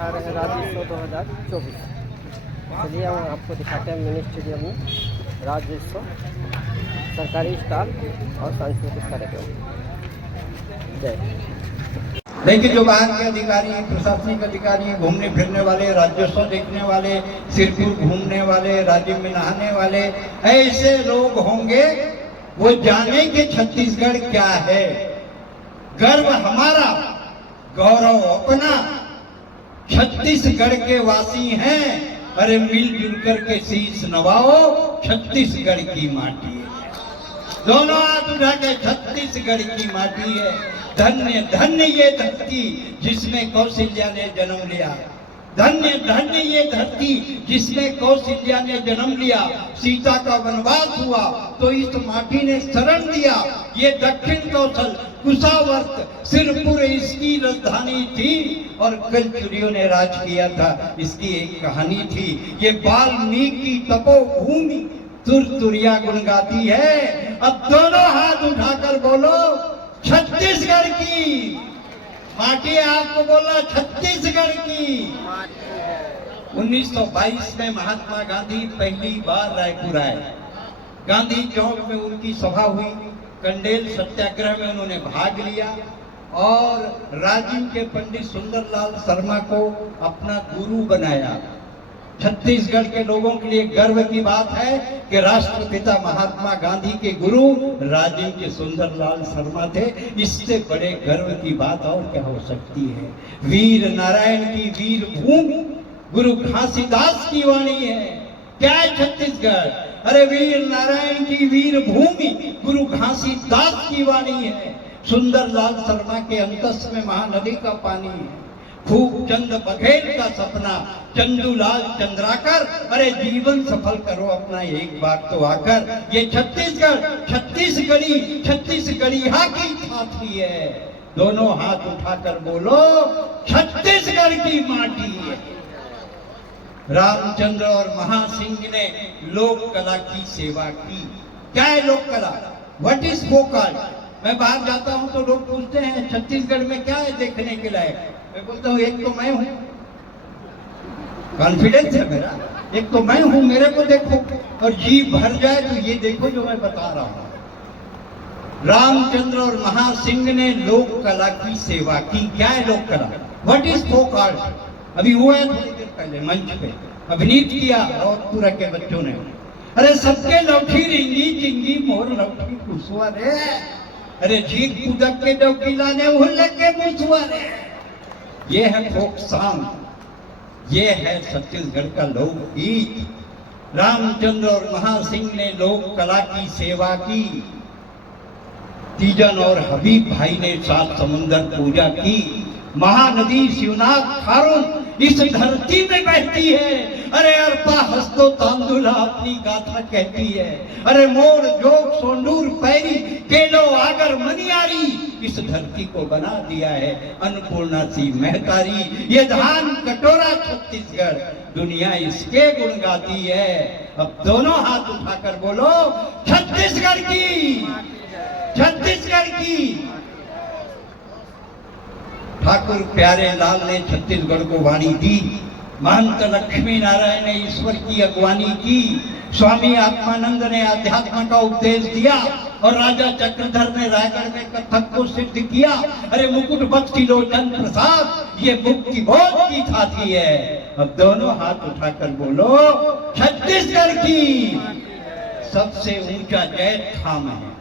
दिखा रहे हैं राज्योत्सव 2024। चलिए हम आपको दिखाते हैं मिनी स्टेडियम में राज्योत्सव, सरकारी स्टाल और सांस्कृतिक कार्यक्रम। जय। देखिए, जो बाहर के अधिकारी, प्रशासनिक अधिकारी, घूमने फिरने वाले, राज्योत्सव देखने वाले, सिरपुर घूमने वाले, राज्य में नहाने वाले, ऐसे लोग होंगे वो जाने के छत्तीसगढ़ क्या है। गर्व हमारा, गौरव अपना, छत्तीसगढ़ के वासी हैं। अरे मिलजुल कर के शीश नवाओ, छत्तीसगढ़ की माटी है। दोनों हाथ उठा के छत्तीसगढ़ की माटी है। धन्य धन्य ये धरती जिसमें कौशल्या ने जन्म लिया। धन्य धन्य ये धरती जिसमें कौशल्या ने जन्म लिया। सीता का वनवास हुआ तो इस माटी ने शरण दिया। ये दक्षिण कौशल कुशावर्त सिरपुर इसकी राजधानी थी और कलचुरियों ने राज किया था, इसकी एक कहानी थी। ये वाल्मीकि तपोभूमि तुरतुरिया गुणगाती है। अब दोनों हाथ उठाकर बोलो, छत्तीसगढ़ की माटी। आपको बोलना, छत्तीसगढ़ की। 1922 में महात्मा गांधी पहली बार रायपुर आए। गांधी चौक में उनकी सभा हुई। कंडेल सत्याग्रह में उन्होंने भाग लिया और राजिम के पंडित सुंदरलाल शर्मा को अपना गुरु बनाया। छत्तीसगढ़ के लोगों के लिए गर्व की बात है कि राष्ट्रपिता महात्मा गांधी के गुरु राजिम के सुंदरलाल शर्मा थे। इससे बड़े गर्व की बात और क्या हो सकती है। वीर नारायण की वीर भूमि गुरु घासीदास की वाणी है। क्या है छत्तीसगढ़? अरे वीर नारायण की वीर भूमि गुरु घासीदास की वाणी है। सुंदरलाल शर्मा के अंतस में महानदी का पानी है। खूब चंद बघेल का सपना, चंदूलाल चंद्राकर। अरे जीवन सफल करो अपना एक बार तो आकर। ये छत्तीसगढ़ छत्तीसगढ़ी छत्तीसगढ़िया की छाती है। दोनों हाथ उठाकर बोलो, छत्तीसगढ़ की माटी है। रामचंद्र और महासिंह ने लोक कला की सेवा की। क्या है लोक कला? What is folk art? मैं बाहर जाता हूं तो लोग पूछते हैं छत्तीसगढ़ में क्या है देखने के लायक। मैं बोलता हूँ एक तो मैं हूँ, कॉन्फिडेंस है मेरा। एक तो मैं हूँ, मेरे को देखो, और जी भर जाए तो ये देखो जो मैं बता रहा हूँ। रामचंद्र और महासिंह ने लोक कला की सेवा की। क्या है लोक कला? What is folk art? अभी हुआ है थोड़ी देर पहले मंच पे अभिनीत किया रोहतपुरा के बच्चों ने। अरे सबके लौठी रिंगी चिंगी मोर लौठी कुसुआ रे। अरे जीत कूदक के डौकीला ने उहले के मुसुआ रे। ये है फोक सॉन्ग, ये है छत्तीसगढ़ का लोकगीत। रामचंद्र और महासिंह ने लोक कला की सेवा की। तीजन और हबीब भाई ने सात समुंदर पूजा की। महानदी शिवनाथ खारून इस धरती में बहती है। अरे अरपा हस्तो तांदुला अपनी गाथा कहती है। अरे मोर जोग सोंडूर पैरी केलो आगर मनियारी इस धरती को बना दिया है अन्नपूर्णा सी महतारी। ये धान कटोरा छत्तीसगढ़ दुनिया इसके गुण गाती है। अब दोनों हाथ उठाकर बोलो, छत्तीसगढ़ की, छत्तीसगढ़ की। ठाकुर प्यारे लाल ने छत्तीसगढ़ को वाणी दी। महंत लक्ष्मी नारायण ने ईश्वर की अगवानी की। स्वामी आत्मानंद ने अध्यात्म का उपदेश दिया और राजा चक्रधर ने रायगढ़ में कथक को सिद्ध किया। अरे मुकुट बख्शी लोचन प्रसाद ये मुक्ति बोध की छाती है। अब दोनों हाथ उठाकर बोलो, छत्तीसगढ़ की। सबसे ऊंचा जैत खाम है,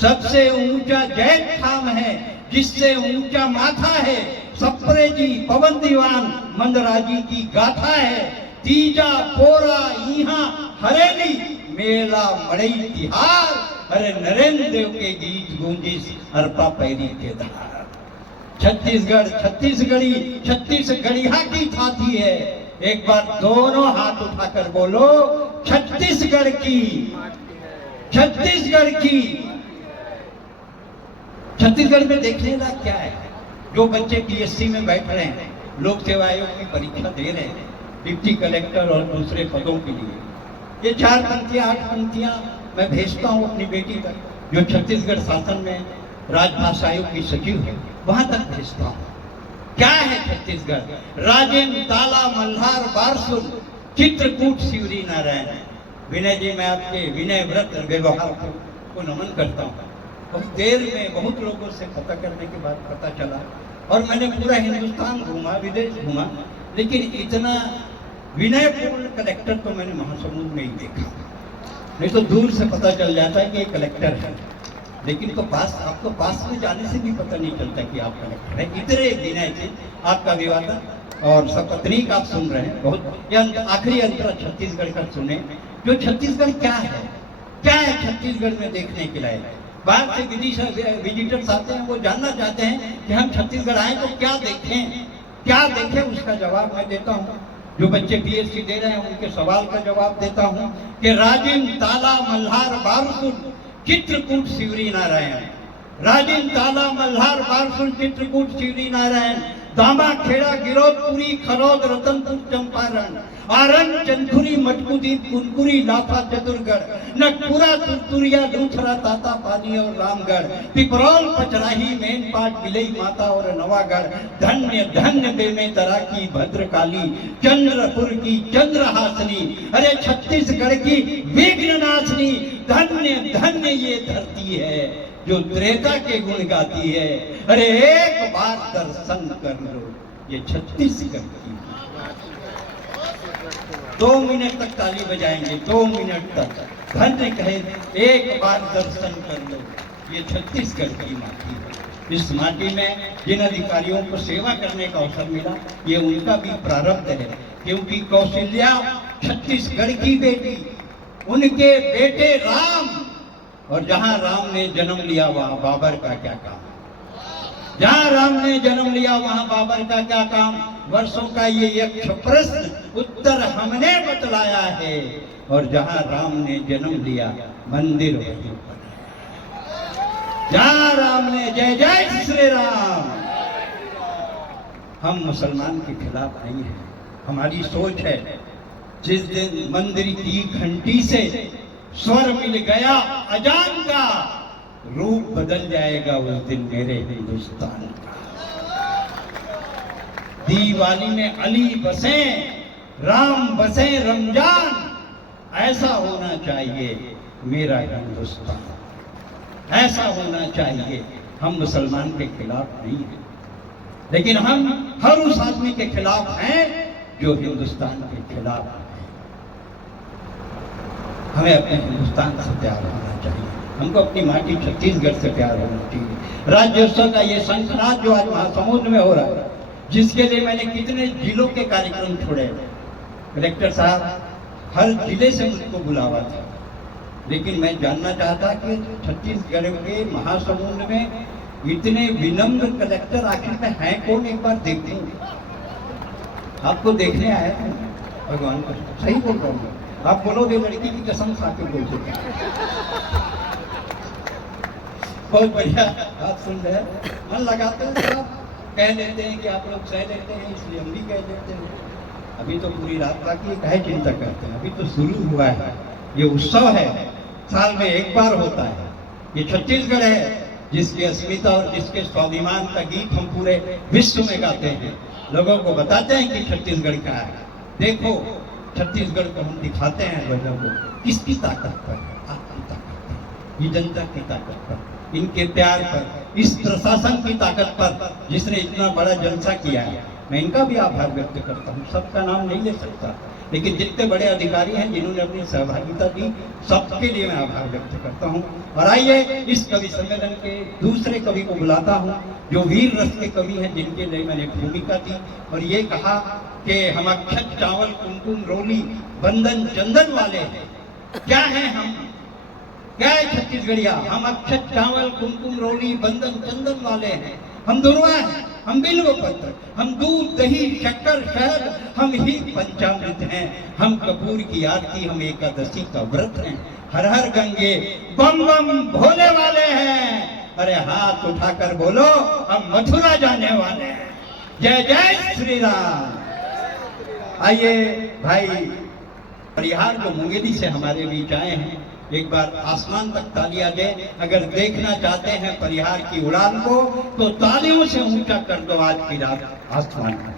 सबसे ऊंचा जैत खाम है, जिससे ऊंचा माथा है। सप्रे जी पवन दीवान मंदराजी की गाथा है। तीजा पोरा यहाँ हरेली मेला मड़ई तिहार। अरे नरेंद्र देव के गीत गूंजिस अरपा पैरी के धार। छत्तीसगढ़ छत्तीसगढ़ी छत्तीसगढ़िया की छाती है। एक बार दोनों हाथ उठाकर बोलो, छत्तीसगढ़ की, छत्तीसगढ़ की। छत्तीसगढ़ में देखने लायक क्या है? जो बच्चे पीएससी में बैठ रहे हैं, लोक सेवा आयोग की परीक्षा दे रहे हैं, डिप्टी कलेक्टर और दूसरे पदों के लिए, ये 4 पंक्तियां 8 पंक्तियां मैं भेजता हूँ अपनी बेटी तक, जो छत्तीसगढ़ शासन में राजभाषा आयोग की सचिव है, वहां तक भेजता हूँ। क्या है छत्तीसगढ़? राजेंद्र, ताला, मल्हार, बारसुर, चित्रकूट, शिवरी नारायण। विनय जी, मैं आपके विनय व्रत व्यवहार को नमन करता हूँ। बहुत देर में बहुत लोगों से पता करने के बाद पता चला, और मैंने पूरा हिंदुस्तान घूमा, विदेश घूमा, लेकिन इतना विनयपूर्ण कलेक्टर तो मैंने महासमुंद में ही देखा। नहीं तो दूर से पता चल जाता है कि ये कलेक्टर है, लेकिन तो आपको पास में जाने से भी पता नहीं चलता कि आप कलेक्टर है। इतने विनय से आपका विवादन और सपत्नीक आप सुन रहे हैं। बहुत ये आखिरी अंतरा छत्तीसगढ़ का सुने, जो छत्तीसगढ़ क्या है छत्तीसगढ़ में देखने के लायक। बाहर से विजिटर्स आते हैं, वो जानना चाहते हैं कि हम छत्तीसगढ़ आए तो क्या देखें, उसका जवाब मैं देता हूँ। जो बच्चे पीएचडी दे रहे हैं उनके सवाल का जवाब देता हूँ कि राजेंद्र, ताला, मल्हार, बारसुर, चित्रकूट, शिवरी नारायण। राजेंद्र, ताला, मल्हार, बारसुर, चित्रकूट, शिवरी नारायण, दामा, खेड़ा, गिरोधपुरी, खरौद, रतनपुर, चंपारण, आरंग, चंदखुरी, मटकुदीप, कुनकुरी, लाफा, चतुरगढ़, नगपुरा, तुरतुरिया, लूथरा, ताता पानी और रामगढ़, पिपरौल, पचराही, मेनपाट, बिलई माता और नवागढ़। धन्य धन्य बेमेतरा की भद्रकाली, चंद्रपुर की चंद्रहासनी, अरे छत्तीसगढ़ की विघ्ननाशनी। धन्य धन्य ये धरती है जो त्रेता के गुण गाती है। अरे एक बार दर्शन कर लो ये छत्तीसगढ़ की। 2 मिनट तक ताली बजाएंगे, 2 मिनट तक। धन्य कहे, एक बार दर्शन कर लो ये छत्तीसगढ़ की माटी है। इस माटी में जिन अधिकारियों को सेवा करने का अवसर मिला, ये उनका भी प्रारब्ध है, क्योंकि कौशल्या छत्तीसगढ़ की बेटी, उनके बेटे राम, और जहां राम ने जन्म लिया वहां बाबर का क्या काम? जहां राम ने जन्म लिया वहां बाबर का क्या काम? वर्षों का ये यक्ष प्रश्न उत्तर हमने बतलाया है, और जहां राम ने जन्म लिया मंदिर वहीं बनाया। जहां राम ने, जय जय श्री राम। हम मुसलमान के खिलाफ नहीं है, हमारी सोच है जिस दिन मंदिर की घंटी से स्वर मिल गया अजान का, रूप बदल जाएगा उस दिन मेरे हिंदुस्तान का। दिवाली में अली बसे, राम बसे रमजान, ऐसा होना चाहिए मेरा हिंदुस्तान, ऐसा होना चाहिए। हम मुसलमान के खिलाफ नहीं हैं, लेकिन हम हर उस आदमी के खिलाफ हैं जो हिंदुस्तान के खिलाफ है। हमें अपने हिंदुस्तान से प्यार होना चाहिए, हमको अपनी माटी छत्तीसगढ़ से प्यार होना चाहिए। राज्योत्सव का ये शंखनाद जो आज महासमुंद में हो रहा है, जिसके लिए मैंने कितने जिलों के कार्यक्रम छोड़े। कलेक्टर साहब हर जिले से मुझको बुलावा था, लेकिन मैं जानना चाहता कि छत्तीसगढ़ के महासमुंद में इतने विनम्र कलेक्टर आखिर में हैं कौन, एक बार देखूं। आपको देखने आया था भगवान को, सही बोल रहा हूँ। आप बोलोगे लड़की की कसम खा के बोल चुके। बहुत बढ़िया बात सुन रहे हैं, मन लगाते हैं। आप कह लेते हैं कि आप लोग सह लेते हैं, इसलिए हम भी कह देते हैं। अभी तो पूरी रात बाकी, काहे चिंता करते हैं, अभी तो शुरू हुआ है। ये उत्सव है, साल में एक बार होता है। ये छत्तीसगढ़ है जिसकी अस्मिता और जिसके स्वाभिमान का गीत हम पूरे विश्व में गाते हैं, लोगों को बताते हैं कि छत्तीसगढ़ का है। देखो छत्तीसगढ़ को हम दिखाते हैं लोगों को, किसकी ताकत पर? आपकी ताकत पर, ये जनता की ताकत पर, इनके प्यार पर, इस प्रशासन की ताकत पर जिसने इतना बड़ा जलसा किया है। मैं इनका भी आभार व्यक्त करता हूँ, सबका नाम नहीं ले सकता, लेकिन जितने बड़े अधिकारी हैं जिन्होंने अपनी सहभागिता दी, सबके लिए मैं आभार व्यक्त करता हूँ। और आइए इस कवि सम्मेलन के दूसरे कवि को बुलाता हूँ, जो वीर रस के कवि हैं, जिनके लिए मैंने भूमिका दी और ये कहा कि हम अक्षत चावल कुमकुम रोली बंधन चंदन वाले हैं। क्या है हम, क्या है छत्तीसगढ़िया? हम अक्षत चावल कुमकुम रोली बंधन चंदन वाले हैं। हम दुर्वा हैं, हम बिल्व पत्र, हम दूध दही शक्कर शहद, हम ही पंचामृत हैं। हम कपूर की आरती, हम एकादशी का व्रत हैं। हर हर गंगे बम बम भोले वाले हैं। अरे हाथ उठाकर बोलो, हम मथुरा जाने वाले हैं। जय जय श्री राम। आइए भाई परिहार जो मुंगेली से हमारे बीच आए हैं, एक बार आसमान तक तालियां दें। अगर देखना चाहते हैं परिहार की उड़ान को तो तालियों से ऊंचा कर दो आज की रात आसमान को।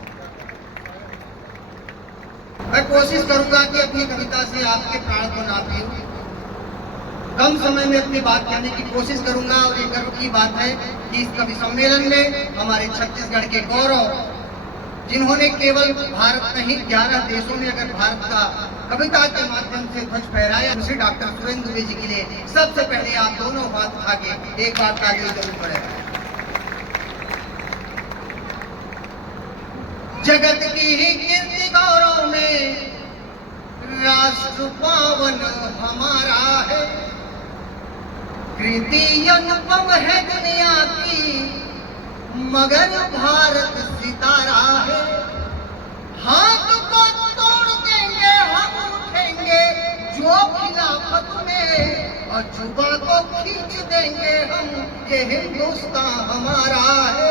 मैं कोशिश करूंगा कि अपनी कविता से आपके प्राण को ना पीऊं। कम समय में अपनी बात कहने की कोशिश करूंगा और ये गर्व की बात है कि इस कवि सम्मेलन में हमारे छत्तीसगढ़ के गौरव, जिन्होंने केवल भारत नहीं 11 देशों में अगर भारत का कविता के माध्यम से ध्वज फहराया, श्री डॉक्टर सुरेंद्र दुबे जी के लिए सबसे पहले आप दोनों हाथ उठा के एक बार ताली जरूर पड़ेगा। जगत की ही कीर्ति गौरव में राष्ट्र पावन हमारा है, कृति अनुपम है दुनिया की मगर भारत सितारा है। हाथ को तोड़ देंगे हम उठेंगे जो खिलाफत में, और जुबा को खींच देंगे हम, ये हिंदुस्तान हमारा है।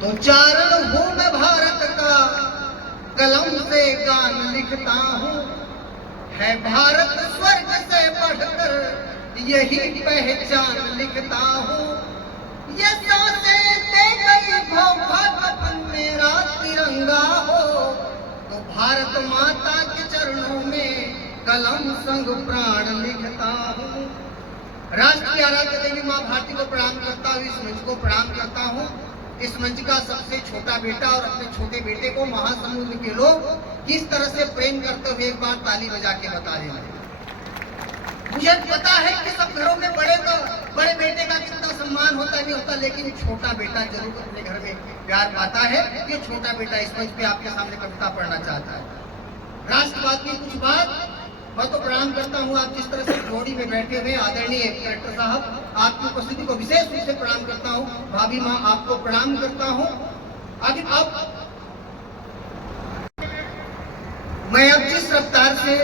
तो चारण हूँ मैं भारत का, कलम से गान लिखता हूँ, है भारत स्वर्ग से बढ़कर यही पहचान लिखता हूँ। ये सांसें दे गई भगवान मेरा तिरंगा हो, तो भारत माता के चरणों में कलम संग प्राण लिखता हूँ। राष्ट्र की आराध्य देवी माँ भारती को प्रणाम करता हूँ, इस मंच को प्रणाम करता हूँ। इस मंच का सबसे छोटा बेटा और अपने छोटे बेटे को महासमुद्र के लोग किस तरह से प्रेम करते हुए एक बार ताली बजा के बता देना। मुझे पता है कि सब घरों में बड़े बेटे का कितना सम्मान होता नहीं होता, लेकिन छोटा बेटा जरूर अपने घर में प्यार पाता है। ये छोटा बेटा इस मंच पे आपके सामने कविता पढ़ना चाहता है। राष्ट्रवाद की कुछ बात मैं तो प्रणाम करता हूँ। आप जिस तरह से जोड़ी में बैठे हुए आदरणीय कलेक्टर साहब, आपकी उपस्थिति को विशेष रूप से प्रणाम करता हूँ। भाभी माँ आपको प्रणाम करता हूँ। आगे मैं अब जिस रफ्तार से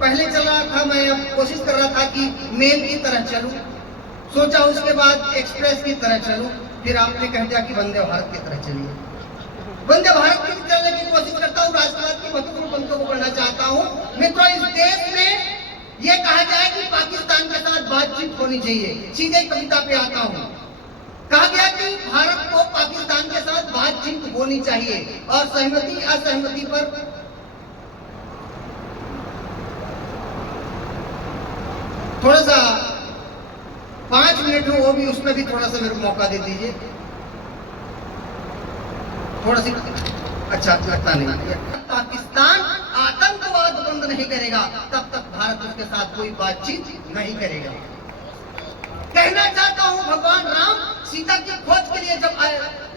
पहले चल रहा था, मैं अब कोशिश कर रहा था कि मेल की तरह चलूं, सोचा उसके बाद एक्सप्रेस की तरह चलूं, फिर आपने कह दिया कि वंदे भारत की तरह चलिए। वंदे भारत की चलने की कोशिश करता हूँ। राष्ट्रवाद की महत्वपूर्ण पंक्तियों को पढ़ना चाहता हूँ। मित्रों, इस देश में ये कहा जाए कि पाकिस्तान के साथ बातचीत होनी चाहिए। सीधे कविता पे आता हूँ। कहा गया कि भारत को पाकिस्तान के साथ बातचीत होनी चाहिए और सहमति असहमति पर थोड़ा सा 5 मिनट हो, वो भी उसमें भी थोड़ा सा मेरे को मौका दे दीजिए। थोड़ा सी अच्छा लगता नहीं। पाकिस्तान आतंकवाद बंद नहीं करेगा तब तक भारत उसके साथ कोई बातचीत नहीं करेगा। कहना चाहता हूं, भगवान राम सीता की खोज के लिए जब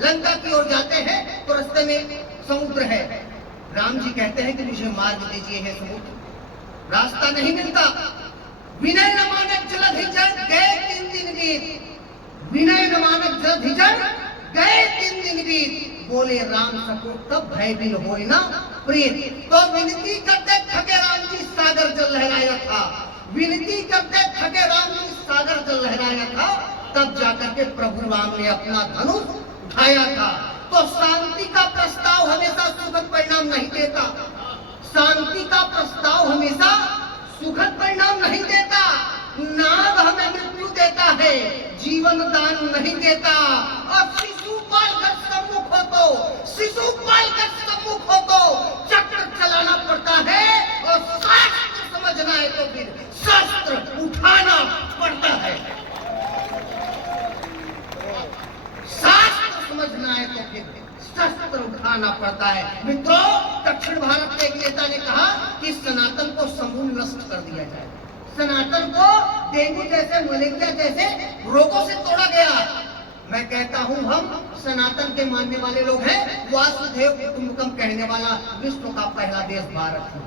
लंका की ओर जाते हैं तो रास्ते में समुद्र है। राम जी कहते हैं कि मुझे मार्ग दीजिए है समुद्र। रास्ता नहीं मिलता। विनय न मानक जलधिजर गए 3 दिन बीत। विनय न मानक जलधिजर गए 3 दिन बीत। बोले राम सको तब भय बिन होय ना प्रीत। तो विनती करते थके राम जी सागर जल लहराया था। विनती करते थके राम जी सागर जल लहराया था। तब जाकर के प्रभु राम ने अपना धनुष उठाया था। तो शांति का प्रस्ताव हमेशा सुखद परिणाम नहीं देता। शांति का प्रस्ताव हमेशा सुखद परिणाम नहीं देता। नाग हमें मृत्यु देता है, जीवन दान नहीं देता। और शिशुपाल का सम्मुख हो तो चक्र चलाना पड़ता है और शास्त्र समझना है तो फिर शस्त्र उठाना पड़ता है। शास्त्र समझना है तो फिर शस्त्र उठाना पड़ता है। मित्रों, दक्षिण भारत के एक नेता ने कहा कि सनातन को समूल नष्ट कर दिया जाए। सनातन को डेंगू जैसे, मलेरिया जैसे रोगों से तोड़ा गया। मैं कहता हूं, हम सनातन के मानने वाले लोग हैं। वासुदेव कुटुंबकम कहने वाला विश्व का पहला देश भारत है।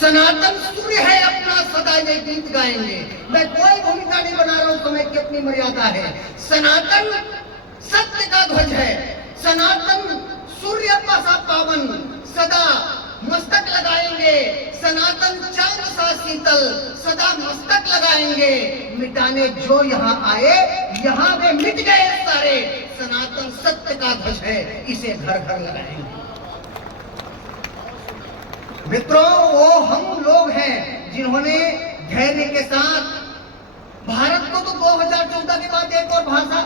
सनातन सूर्य है अपना, सदा ये गीत गाएंगे। मैं कोई भूमिका नहीं बना रहा हूं, समय की अपनी मर्यादा है। सनातन सत्य का ध्वज है। सनातन सूर्य सा पावन, सदा मस्तक लगाएंगे। सनातन चंद्र सा शीतल, सदा मस्तक लगाएंगे। मिटाने जो यहाँ आए, यहाँ वे मिट गए सारे। सनातन सत्य का ध्वज है, इसे घर घर लगाएंगे। मित्रों, वो हम लोग हैं जिन्होंने धैर्य के साथ भारत को तो 2014 के बाद एक और भाषा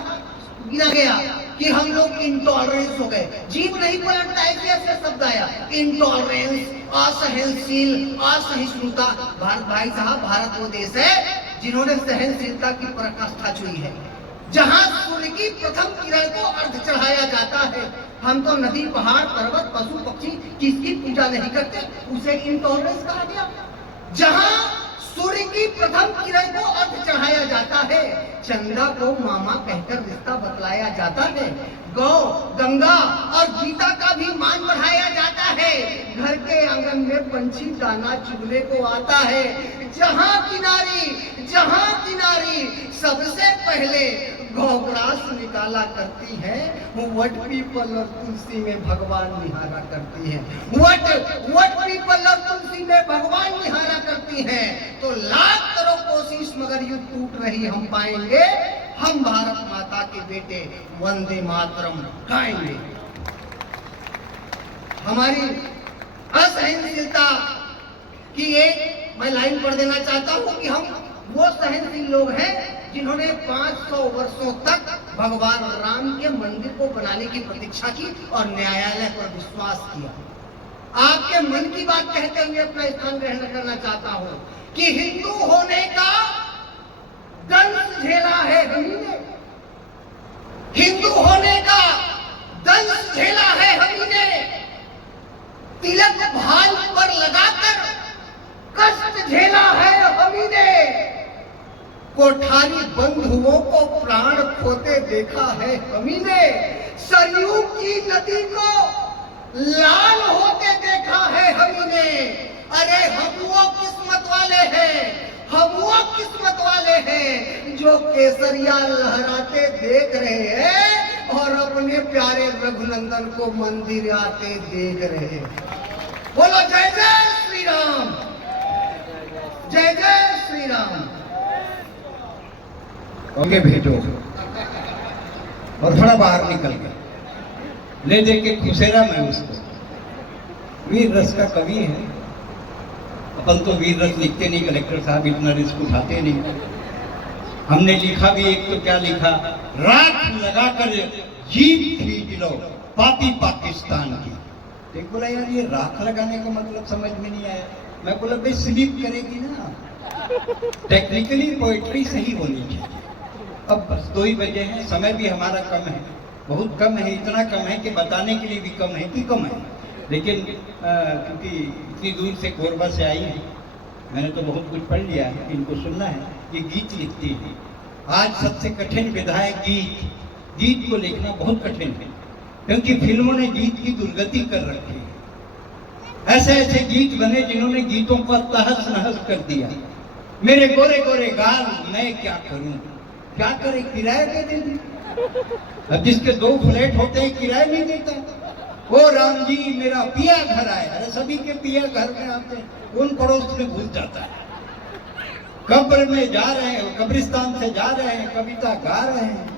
गिना गया कि हम लोग इंटॉलरेंस हो गए, जीव नहीं पलटता है, ऐसे शब्द आया इंटॉलरेंस, असहनशील, असहिष्णुता। भारत भाई साहब, भारत वो देश है जिन्होंने सहनशीलता की पराकाष्ठा छुई है, जहां सूर्य की प्रथम किरण को अर्घ चढ़ाया जाता है। हम तो नदी, पहाड़, पर्वत, पशु, पक्षी किसकी पूजा नहीं करते, उसे इंटॉलरेंस कहा गया। जहां सूर्य की प्रथम किरण को अर्घ चढ़ाया जाता है, चंदा को मामा कहकर रिश्ता बतलाया जाता है, गौ, गंगा और गीता का भी मान बढ़ाया जाता है, घर के आंगन में पंछी दाना चुगने को आता है। जहां किनारी सबसे पहले घोघरास निकाला करती है, वट पीपल और तुलसी में भगवान निहारा करती है। वट पीपल और तुलसी में भगवान निहारा करती है। तो लाख करो कोशिश मगर युद्ध टूट रही हम पाएंगे, हम भारत माता के बेटे वंदे मातरम गाएंगे। हमारी असहनशीलता की एक मैं लाइन पढ़ देना चाहता हूं कि हम वो सहनशील लोग हैं जिन्होंने 500 वर्षों तक भगवान राम के मंदिर को बनाने की प्रतीक्षा की और न्यायालय पर विश्वास किया। आपके मन की बात कहते हुए अपना स्थान ग्रहण करना चाहता हूं कि हिंदू होने का दंश झेला है हमी ने, हिंदू होने का दंश झेला है हमी ने, तिलक भाल पर लगाकर कष्ट झेला है हमी ने, कोठारी बंधुओं को प्राण खोते देखा है हमी ने, सरयू की नदी को लाल होते देखा है हमी ने। अरे हम वो किस्मत वाले हैं, हम वो किस्मत वाले हैं जो केसरिया लहराते देख रहे हैं और अपने प्यारे रघुनंदन को मंदिर आते देख रहे हैं। बोलो जय जय श्री राम, जय जय श्री राम। आगे भेजो और थोड़ा बाहर निकल गया, ले दे के खुशेरा मैं उसको। वीर रस का कवि है, अपन तो वीर रस लिखते नहीं, कलेक्टर साहब इतना रिस्क उठाते नहीं। हमने लिखा भी एक तो क्या लिखा, राख लगाकर जीप खींच लो पापी पाकिस्तान की। एक बोला यार ये राख लगाने का मतलब समझ में नहीं आया। मैं बोला भाई स्लीप करेगी ना, टेक्निकली पोएट्री सही होनी चाहिए। अब बस 2 ही बजे हैं, समय भी हमारा कम है, बहुत कम है, इतना कम है कि बताने के लिए भी कम है कि कम है। लेकिन क्योंकि इतनी दूर से कोरबा से आई है, मैंने तो बहुत कुछ पढ़ लिया है, इनको सुनना है। ये गीत लिखती है, आज सबसे कठिन विधा है गीत। गीत को लिखना बहुत कठिन है क्योंकि फिल्मों ने गीत की दुर्गति कर रखी है। ऐसे ऐसे गीत बने जिन्होंने गीतों को तहस नहस कर दिया। मेरे गोरे गोरे गाल मैं क्या करूं, क्या करे, किराए पे दे दी। अब जिसके 2 फ्लैट होते हैं किराया नहीं देता। ओ राम जी मेरा पिया घर आया, अरे सभी के पिया घर में आते हैं, उन पड़ोस में घुस जाता है। कब्र में जा रहे हैं, कब्रिस्तान से जा रहे हैं, कविता गा रहे हैं,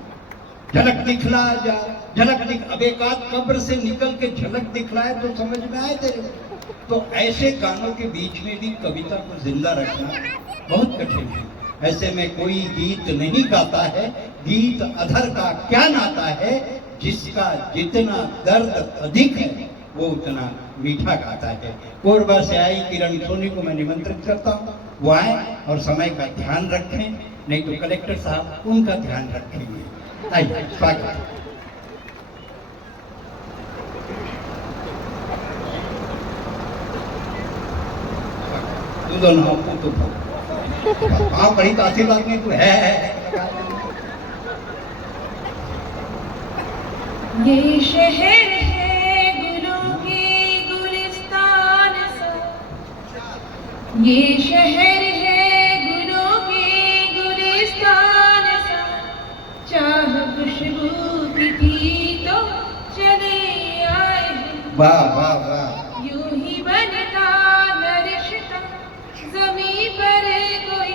झलक दिखला जा, झलक दिख, अब एक आध कब्र से निकल के झलक दिखलाए तो समझ में आए तेरे। तो ऐसे गानों के बीच में भी कविता को जिंदा रखना बहुत कठिन है। ऐसे में कोई गीत नहीं गाता है, गीत अधर का क्या नाता है, जिसका जितना दर्द अधिक है वो उतना मीठा गाता है। कोरबा से आई किरण सोनी को मैं निमंत्रित करता हूँ, वो आए और समय का ध्यान रखें, नहीं तो कलेक्टर साहब उनका ध्यान रखेंगे। आइए, स्वागत। तू दोनों तो आप बड़ी तो आशीर्वाद में तू है। ये शहर है गुलों के गुलिस्तान सा, ये शहर है गुलों के गुलिस्तान सा, चाह खुशबू की थी तो चले आए हैं। वाह वाह वाह। यूं ही बनता न रिश्ता ज़मीं पर कोई,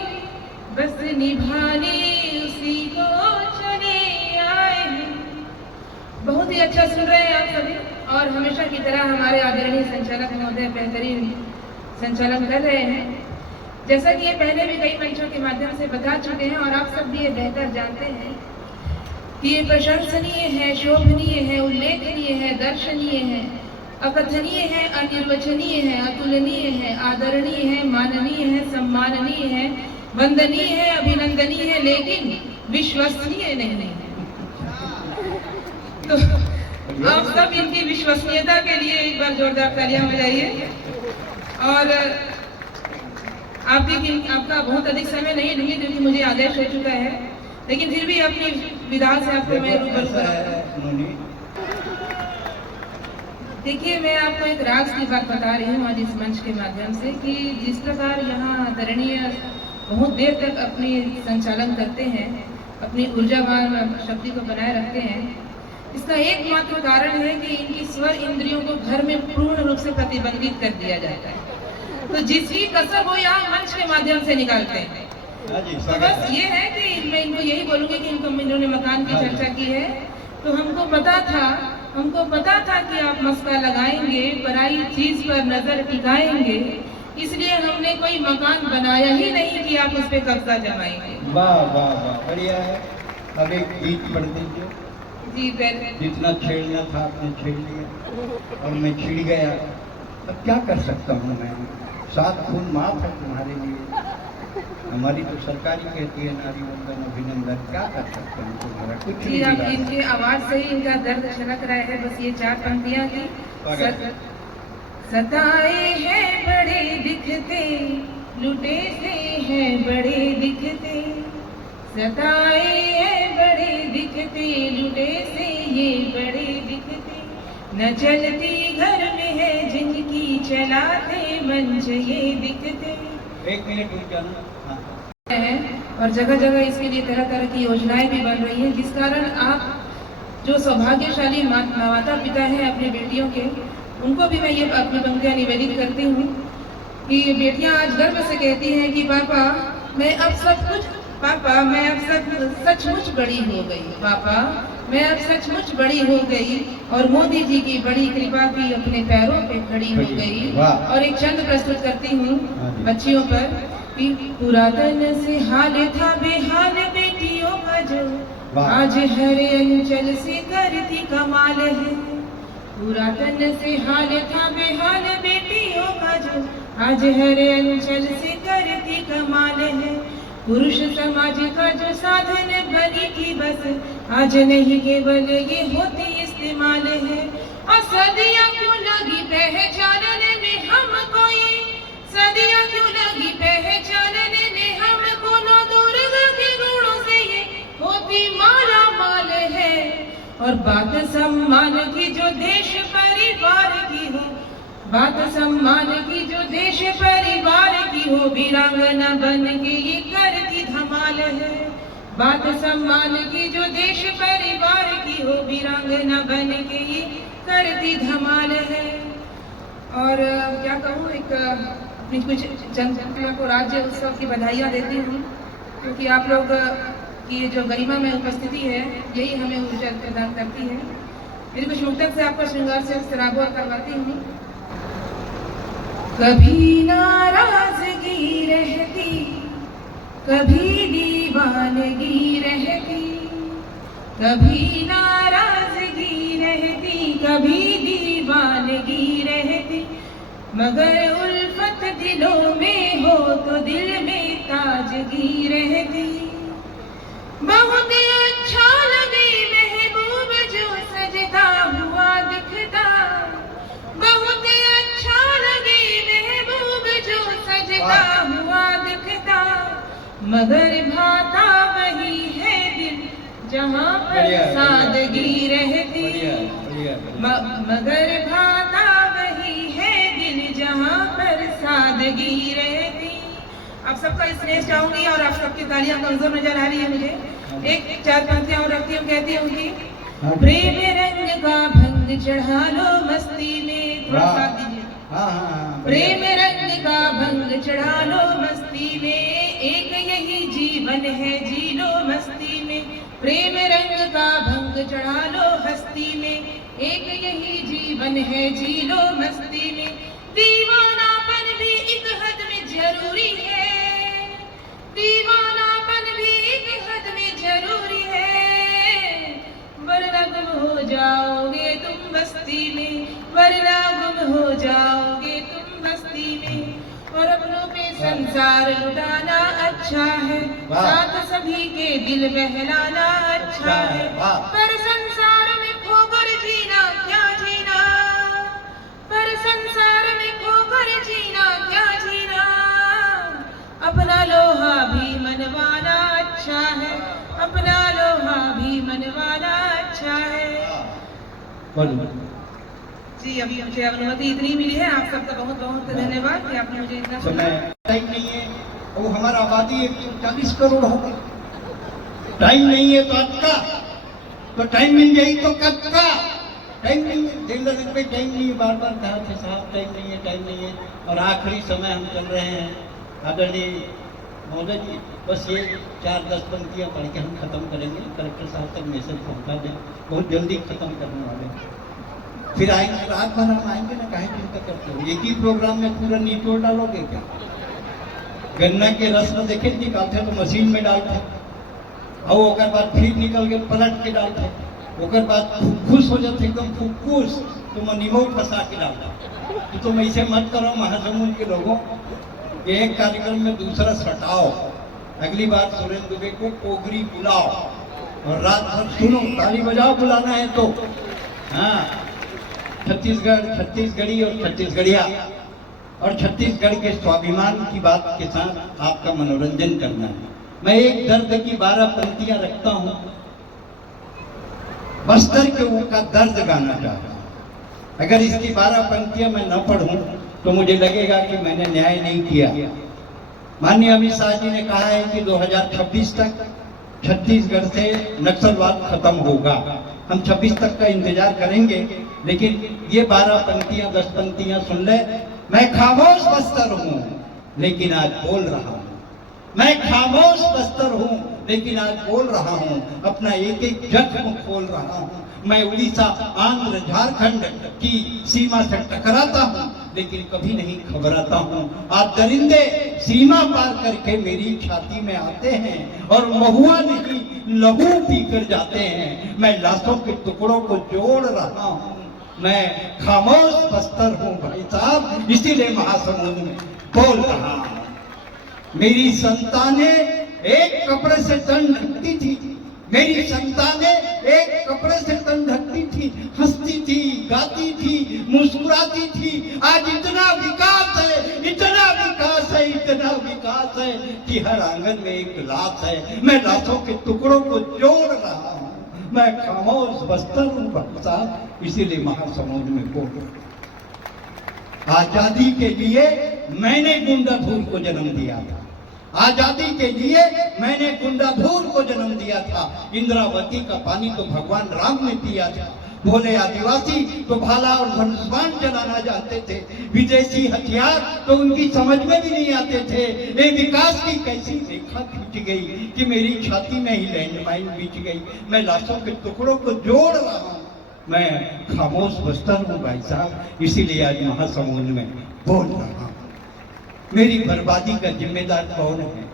बस निभाने उसी को चले आए हैं। बहुत ही अच्छा सुन रहे हैं आप सभी, और हमेशा की तरह हमारे आदरणीय संचालक महोदय बेहतरीन संचालन कर रहे हैं। जैसा कि ये पहले भी कई मंचों के माध्यम से बता चुके हैं और आप सब भी ये बेहतर जानते हैं कि ये प्रशंसनीय है, शोभनीय है, उल्लेखनीय है, दर्शनीय है, अकथनीय है, अनिर्वचनीय है, अतुलनीय है, आदरणीय है, माननीय है, सम्माननीय है, वंदनीय है, अभिनंदनीय है, लेकिन विश्वसनीय नहीं है। तो आप सब इनकी विश्वसनीयता के लिए एक बार जोरदार तालियां बजाइए। और आपका बहुत अधिक समय नहीं लूंगी क्योंकि मुझे आदेश हो चुका है, लेकिन फिर भी अपनी विधा से आपको मैं रूबरू कराऊंगी। देखिए, मैं आपको एक राज की बात बता रही हूँ आज इस मंच के माध्यम से कि जिस प्रकार यहाँ आदरणीय बहुत देर तक अपनी संचालन करते हैं, अपनी ऊर्जावान शक्ति को बनाए रखते हैं, इसका एकमात्र कारण है कि इनकी स्वर इंद्रियों को घर में पूर्ण रूप से प्रतिबंधित कर दिया जाता है। तो जिसकी कसर वो यहाँ मंच के माध्यम से निकालते हैं। तो बस ये है कि मैं इनको यही बोलूंगी कि इन्होंने मकान की चर्चा की है, तो हमको पता था कि आप मस्का लगाएंगे, पराई चीज पर नजर टिकाएंगे, इसलिए हमने कोई मकान बनाया ही नहीं कि आप उस पर कब्जा जमाएंगे। वाह वाह वाह, बढ़िया है। अब एक गीत पढ़ दीजिए। जी पहले जितना छेड़ना था आपने छेड़ लिया और मैं छिड़ गया, अब क्या कर सकता हूँ मैं? 7 खून माफ है तुम्हारे लिए। हमारी तो सरकारी कहती है नारी वंदन अभिनंदन, क्या कर सकते हैं तुम्हारा? कुछ जी, आप इनके आवाज से ही इनका दर्द छलक रहा है। बस ये 4 पंक्तियां की। सताए हैं बड़े दिखते, लुटे से हैं बड़े दिखते, सताए हैं बड़े दिखते, लुटे से ये बड़े दिखते, न चलती घर में है जिनकी चलाते मंच ये दिखते। 1 मिनट रुक जाना। और जगह जगह इसके लिए तरह तरह की योजनाएं भी बन रही हैं, जिस कारण आप जो सौभाग्यशाली माता पिता हैं अपने बेटियों के, उनको भी मैं ये अपनी पंक्तियां निवेदित करती हूँ कि बेटियां आज गर्व से कहती हैं कि पापा मैं अब सचमुच बड़ी हो गई, पापा मैं अब सचमुच बड़ी हो गई और मोदी जी की बड़ी कृपा की अपने पैरों पे खड़ी हो गई। और एक छंद प्रस्तुत करती हूँ बच्चियों पर कि पुरातन से हाल था बेहाल बेटियों का जो आज हर अंचल से करती कमाल है। पुरातन से हाल था बेहाल बेटियों का जो आज हर अंचल से करती कमाल है। पुरुष समाज का जो साधन बनी थी बस आज नहीं केवल ये होती इस्तेमाल है। और सदियां क्यों लगी पहचानने में हमको ये, सदियां क्यों लगी पहचानने में हमको, नौ दुर्गा के गुणों से ये होती माला माल है। और बात सम्मान की जो देश परिवार की हो, बात सम्मान की जो देश परिवार की हो, वीरांगना बन के ये करती धमाल है। बात सम्मान की जो देश परिवार की हो, वीरांगना बन के ये करती धमाल है। और क्या कहूँ, एक कुछ जनता को राज्य उत्सव की बधाइयाँ देती हूँ, क्योंकि आप लोग की जो गरिमा में उपस्थिति है यही हमें ऊर्जा प्रदान करती है। मेरी कुछ मुक्तक से आपको श्रृंगार से सराबोर करवाती हूँ। कभी नाराजगी रहती, कभी दीवानगी रहती, कभी नाराजगी रहती, कभी दीवानगी रहती, मगर उल्फत दिलों में हो तो दिल में ताजगी रहती। बहुत अच्छा लगे महबूब जो सजदा हुआ दिखता, बहुत अच्छा लगे महबूब जो सजदा हुआ दिखता, मगर भाता वही है दिल जहाँ पर सादगी रहती, मगर भाता वही है दिल जहाँ पर सादगी रहती। आप सबका स्नेह चाहूंगी और आप सबकी तालियां कमजोर नजर आ रही है मुझे। एक 4 पंक्तियां और रखती हूँ, कहती हूँ कि प्रेम रंग का भंग चढ़ा लो मस्ती में, थोड़ा साथ दीजिए। प्रेम रंग का भंग चढ़ा लो मस्ती में, एक यही जीवन है जी लो मस्ती में। प्रेम रंग का भंग चढ़ा लो हस्ती में, एक यही जीवन है जी लो मस्ती में। दीवानापन भी एक हद में जरूरी है, जाओगे तुम बस्ती में, वरना गुम हो जाओगे तुम बस्ती में। और अपनों पे संसार लुटाना अच्छा है, साथ सभी के दिल बहलाना अच्छा है, पर संसार में खोकर जीना क्या जीना, पर संसार में खोकर जीना क्या जीना। अपना लोहा भी मनवाना अच्छा है, अपना लोहा भी मनवाना अच्छा है। जी अभी मुझे अनुमति इतनी मिली है, आप सबका बहुत बहुत धन्यवाद कि आपने मुझे इतना सुना। टाइम नहीं है, वो हमारा आबादी 140 करोड़ हो गई, टाइम नहीं है तो आज का, तो टाइम मिल जाए तो कब का, टाइम नहीं है, दिल में टाइम नहीं है, बार बार कहा थे साहब टाइम नहीं है, टाइम नहीं है। और आखिरी समय हम चल रहे हैं आदरणीय महोदय जी, बस ये 4-10 पंक्तियाँ पढ़ के हम खत्म करेंगे, कलेक्टर साहब तक मैसेज पहुँचा दें, बहुत जल्दी खत्म करने वाले हैं। फिर आएंगे रात भर हम आएंगे ना, काहे चिंता करते हो, एक ही प्रोग्राम में पूरा निचोड़ डालोगे क्या। गन्ना के रस में देखे निकालते तो मशीन में डालते, और ओकर बाद फिर निकल के पलट के डालते, ओकर बाद खुश हो जाते एकदम खुश, तो मैं नींबू फंसा के डालता। तो तुम ऐसे मत करो महासमुंद के लोगों, एक कार्यक्रम में दूसरा सटाओ। अगली बार सुरेंद्र दुबे को पोगरी बुलाओ और रात भर सुनो, ताली बजाओ बुलाना है तो। हाँ, छत्तीसगढ़, छत्तीसगढ़ी और छत्तीसगढ़िया और छत्तीसगढ़ के स्वाभिमान की बात के साथ आपका मनोरंजन करना है। मैं एक दर्द की 12 पंक्तियां रखता हूं, बस्तर के ऊपर दर्द गाना चाहता हूं। अगर इसकी 12 पंक्तियां मैं न पढ़ूं तो मुझे लगेगा कि मैंने न्याय नहीं किया। माननीय अमित शाह जी ने कहा है कि 2026 तक छत्तीसगढ़ से नक्सलवाद खत्म होगा। हम 26 तक का इंतजार करेंगे, लेकिन ये 12 पंक्तियां 10 पंक्तियां सुन ले। मैं खामोश बस्तर हूं लेकिन आज बोल रहा हूं, मैं खामोश बस्तर हूं लेकिन आज बोल रहा हूं, अपना एक एक जख्म खोल रहा हूं। मैं उड़ीसा, आंध्र, झारखंड की सीमा से टकराता हूं लेकिन कभी नहीं घबराता हूं। आज दरिंदे सीमा पार करके मेरी छाती में आते हैं और महुआ नहीं लहू पीकर जाते हैं। मैं लाशों के टुकड़ों को जोड़ रहा हूं, मैं खामोश बस्तर हूं भाई साहब, इसीलिए महासमुंद में बोल रहा हूं। मेरी संतानें एक कपड़े से तन ढकती थी, मेरी संतानें एक कपड़े से तन ढकती थी, हंसती थी, गाती थी, मुस्कुराती थी। आज इतना विकास है, इतना विकास है, इतना विकास है कि हर आंगन में एक लाश है। मैं लाशों के टुकड़ों को जोड़ रहा हूं, मैं खामोश बस्तर हूं भाई साहब, इसीलिए महासमुंद में बोल। आजादी के लिए मैंने गुंडाधूर को जन्म दिया था, आजादी के लिए मैंने गुंडाधूर को जन्म दिया था। इंद्रावती का पानी तो भगवान राम ने पिया था। भोले आदिवासी तो भाला और धनुष्बाण चलाना जानते थे, विदेशी हथियार तो उनकी समझ में भी नहीं आते थे। ये विकास की कैसी रेखा खींच गई कि मेरी छाती में ही लैंडमाइन बीच गई। मैं लाशों के टुकड़ों को जोड़ रहा हूं, मैं खामोश बस्तर हूं भाई साहब, इसीलिए आज महासमुंद में बोल रहा हूं। मेरी बर्बादी का जिम्मेदार कौन है?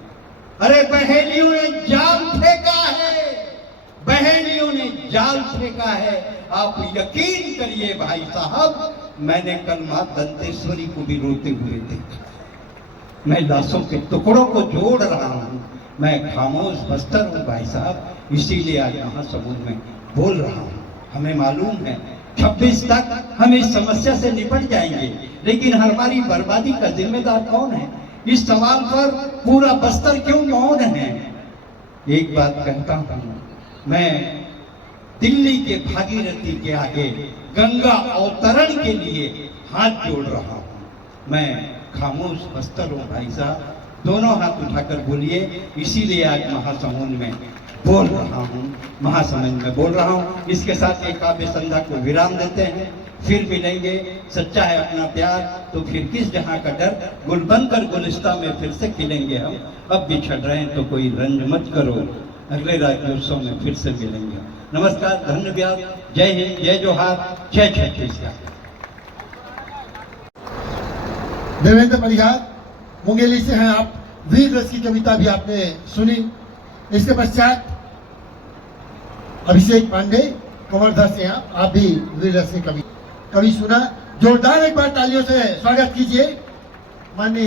अरे बहेलियों ने जाल फेंका है, बहेलियों ने जाल फेंका है। आप यकीन करिए भाई साहब, मैंने कल मां दंतेश्वरी को भी रोते हुए देखा। मैं लाशों के टुकड़ों को जोड़ रहा हूं, मैं खामोश बस्तर हूं भाई साहब, इसीलिए आज महासमुंद में बोल रहा हूं। हमें मालूम है 26 तक हम इस समस्या से निपट जाएंगे, लेकिन हमारी बर्बादी का जिम्मेदार कौन है? इस सवाल पर पूरा बस्तर क्यों मौन है? एक बात कहता हूं, मैं दिल्ली के भागीरथी के आगे गंगा अवतरण के लिए हाथ जोड़ रहा हूं। मैं खामोश बस्तर हूं भाई साहब, दोनों हाथ उठाकर बोलिए, इसीलिए आज महासमुंद में बोल रहा हूं, महासमुंद में बोल रहा हूं। इसके साथ एक काव्य संध्या को विराम देते हैं, फिर मिलेंगे। सच्चा है अपना प्यार तो फिर किस जहां का डर, गुल बनकर गुलिस्ता में फिर से खिलेंगे हम। अब बिछड़ रहे हैं तो कोई रंज मत करो, अगले राज्योत्सव में फिर से मिलेंगे। नमस्कार, धन्यवाद, जय हिंद, जय जोहार, जय छत्तीसगढ़। देवेंद्र परिहार मुंगेली से हैं आप, वीर रस की कविता भी आपने सुनी। इसके पश्चात अभिषेक पांडे कवर्धा से हैं, आप भी वीर रस की कवि सुना। जोरदार एक बार तालियों से स्वागत कीजिए माननीय